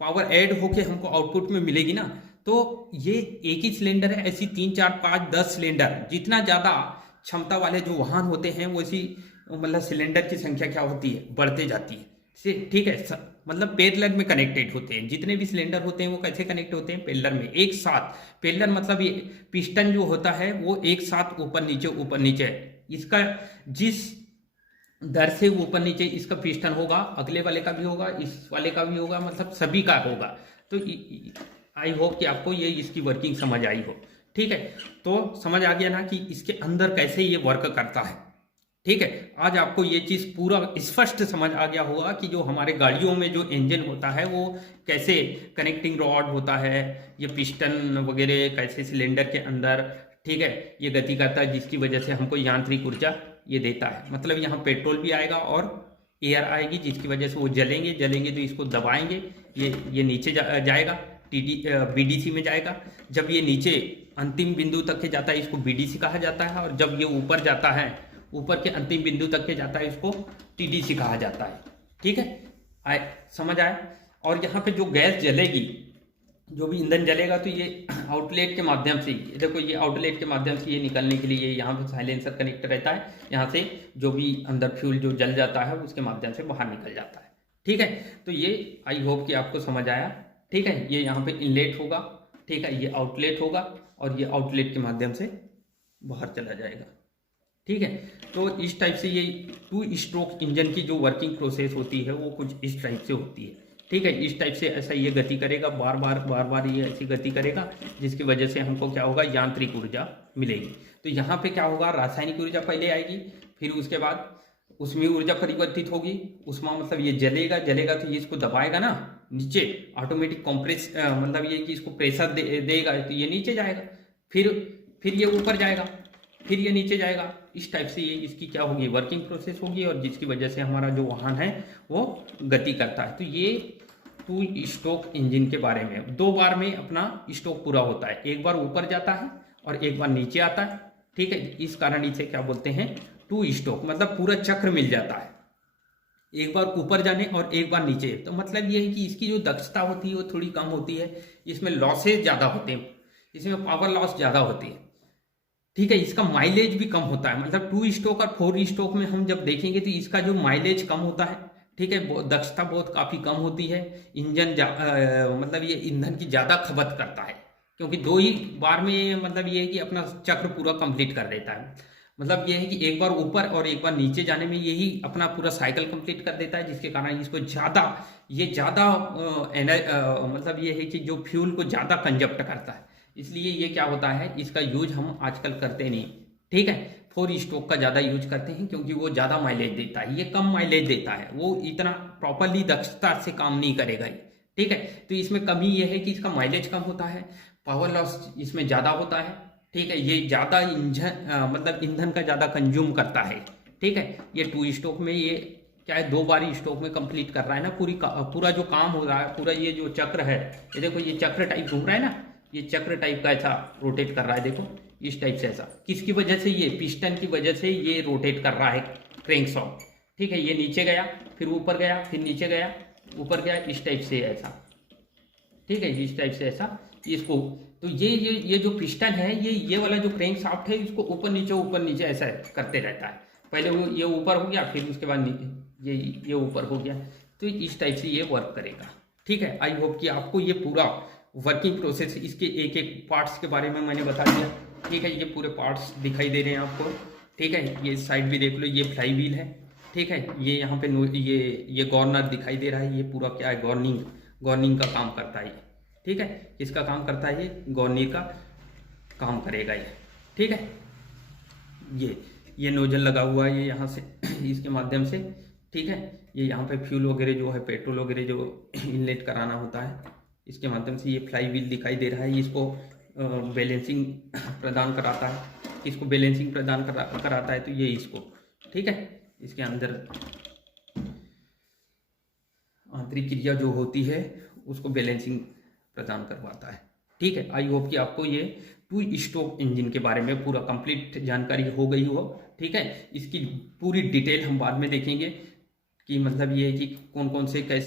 पावर ऐड होके हमको आउटपुट में मिलेगी ना। तो ये एक ही सिलेंडर है, ऐसी 3 4 5 10 सिलेंडर, जितना ज़्यादा क्षमता वाले जो वाहन होते हैं वैसी मतलब सिलेंडर की संख्या क्या होती है, बढ़ते जाती है। ठीक है, मतलब पेरलर में कनेक्टेड होते हैं। जितने भी सिलेंडर होते हैं वो कैसे कनेक्ट होते हैं, पेरलर में एक साथ। पेरलर मतलब ये पिस्टन जो होता है वो एक साथ ऊपर नीचे है। इसका जिस दर से ऊपर नीचे इसका पिस्टन होगा, अगले वाले का भी होगा, इस वाले का भी होगा, मतलब सभी का होगा। तो आई होप कि आपको ये इसकी वर्किंग समझ आई हो। ठीक है, तो समझ आ गया ना कि इसके अंदर कैसे ये वर्क करता है। ठीक है, आज आपको ये चीज़ पूरा स्पष्ट समझ आ गया होगा कि जो हमारे गाड़ियों में जो इंजन होता है वो कैसे कनेक्टिंग रॉड होता है, ये पिस्टन वगैरह कैसे सिलेंडर के अंदर, ठीक है, ये गति करता है, जिसकी वजह से हमको यांत्रिक ऊर्जा ये देता है। मतलब यहाँ पेट्रोल भी आएगा और एयर आएगी, जिसकी वजह से वो जलेंगे तो इसको दबाएंगे, ये नीचे जाएगा, बीडीसी में जाएगा। जब ये नीचे अंतिम बिंदु तक के जाता है इसको बीडीसी कहा जाता है, और जब ये ऊपर जाता है, ऊपर के अंतिम बिंदु तक के जाता है, इसको टीडीसी कहा जाता है। ठीक है, समझ आए। और यहाँ पे जो गैस जलेगी, जो भी ईंधन जलेगा, तो ये आउटलेट के माध्यम से, देखो ये आउटलेट के माध्यम से ये निकलने के लिए यहाँ पे साइलेंसर कनेक्ट रहता है। यहाँ से जो भी अंदर फ्यूल जो जल जाता है उसके माध्यम से बाहर निकल जाता है। ठीक है, तो ये आई होप कि आपको समझ आया। ठीक है, ये यहाँ पे इनलेट होगा, ठीक है, ये आउटलेट होगा, और ये आउटलेट के माध्यम से बाहर चला जाएगा। ठीक है, तो इस टाइप से ये 2 स्ट्रोक इंजन की जो वर्किंग प्रोसेस होती है वो कुछ इस टाइप से होती है। ठीक है, इस टाइप से ऐसा ये गति करेगा, बार बार ये ऐसी गति करेगा, जिसकी वजह से हमको क्या होगा, यांत्रिक ऊर्जा मिलेगी। तो यहाँ पे क्या होगा, रासायनिक ऊर्जा पहले आएगी, फिर उसके बाद उसमें ऊर्जा परिवर्तित होगी। उसमें मतलब ये जलेगा तो ये इसको दबाएगा ना नीचे, ऑटोमेटिक कॉम्प्रेस, मतलब ये कि इसको प्रेशर देगा तो ये नीचे जाएगा, फिर ये ऊपर जाएगा, फिर ये नीचे जाएगा। इस टाइप से ये इसकी क्या होगी, वर्किंग प्रोसेस होगी, और जिसकी वजह से हमारा जो वाहन है वो गति करता है। तो ये 2 स्ट्रोक इंजन के बारे में 2 बार में अपना स्ट्रोक पूरा होता है, एक बार ऊपर जाता है और एक बार नीचे आता है। ठीक है, इस कारण इसे क्या बोलते हैं, 2 स्ट्रोक, मतलब पूरा चक्र मिल जाता है, एक बार ऊपर जाने और एक बार नीचे। तो मतलब ये है कि इसकी जो दक्षता होती है वो थोड़ी कम होती है, इसमें लॉसेज ज़्यादा होते हैं, इसमें पावर लॉस ज़्यादा होती है। ठीक है, इसका माइलेज भी कम होता है, मतलब 2 स्ट्रोक और 4 स्ट्रोक में हम जब देखेंगे तो इसका जो माइलेज कम होता है। ठीक है, दक्षता बहुत काफ़ी कम होती है, इंजन मतलब ये ईंधन की ज़्यादा खपत करता है, क्योंकि 2 ही बार में मतलब ये है कि अपना चक्र पूरा कंप्लीट कर देता है। मतलब ये है कि एक बार ऊपर और एक बार नीचे जाने में यही अपना पूरा साइकिल कंप्लीट कर देता है, जिसके कारण इसको ज़्यादा मतलब ये है कि जो फ्यूल को ज़्यादा कंजप्ट करता है, इसलिए ये क्या होता है, इसका यूज हम आजकल करते नहीं। ठीक है, 4 स्ट्रोक का ज़्यादा यूज करते हैं क्योंकि वो ज़्यादा माइलेज देता है, ये कम माइलेज देता है, वो इतना प्रॉपरली दक्षता से काम नहीं करेगा ये। ठीक है, तो इसमें कमी ये है कि इसका माइलेज कम होता है, पावर लॉस इसमें ज़्यादा होता है। ठीक है, ये ज़्यादा मतलब ईंधन का ज़्यादा कंज्यूम करता है। ठीक है, ये 2 स्ट्रोक में ये क्या है, 2 बार ही स्ट्रोक में कंप्लीट कर रहा है ना, पूरा जो काम हो रहा है, पूरा ये जो चक्र है, ये देखो ये चक्र टाइप घूम रहा है ना, ये चक्र टाइप का ऐसा रोटेट कर रहा है, देखो इस टाइप से ऐसा, किसकी वजह से, ये पिस्टन की वजह से ये रोटेट कर रहा है क्रैंकशाफ्ट। ठीक है, ये नीचे गया, फिर ऊपर गया, फिर नीचे गया, ऊपर गया, इस टाइप से ऐसा। ठीक है, इस टाइप से ऐसा इसको, तो ये जो पिस्टन है, ये वाला जो क्रैंक शाफ्ट है, इसको ऊपर नीचे ऐसा करते रहता है। पहले वो ये ऊपर हो गया, फिर उसके बाद ये ऊपर हो गया, तो इस टाइप से ये वर्क करेगा। ठीक है, आई होप कि आपको ये पूरा वर्किंग प्रोसेस, इसके एक एक पार्ट्स के बारे में मैंने बता दिया। ठीक है, ये पूरे पार्ट्स दिखाई दे रहे हैं आपको। ठीक है, ये साइड भी देख लो, ये फ्लाई व्हील है। ठीक है, ये यहाँ पे ये गवर्नर दिखाई दे रहा है, ये पूरा क्या है, गवर्निंग का काम करता है। ठीक है, किसका काम करता है, ये गवर्निंग का काम करेगा ये। ठीक है, ये नोजल लगा हुआ है, ये यहाँ से इसके माध्यम से। ठीक है, ये यहाँ पे फ्यूल वगैरह जो है, पेट्रोल वगैरह जो इनलेट कराना होता है, इसके माध्यम से। ये फ्लाई व्हील दिखाई दे रहा है, इसको बैलेंसिंग प्रदान कराता है, इसको बैलेंसिंग प्रदान कराता है, तो ये इसको। ठीक है, इसके अंदर आंतरिक क्रिया जो होती है उसको बैलेंसिंग प्रदान करवाता है। ठीक है, आई होप कि आपको ये 2 स्ट्रोक इंजन के बारे में पूरा कंप्लीट जानकारी हो गई हो। ठीक है, इसकी पूरी डिटेल हम बाद में देखेंगे कि मतलब ये है कि कौन कौन से कैसे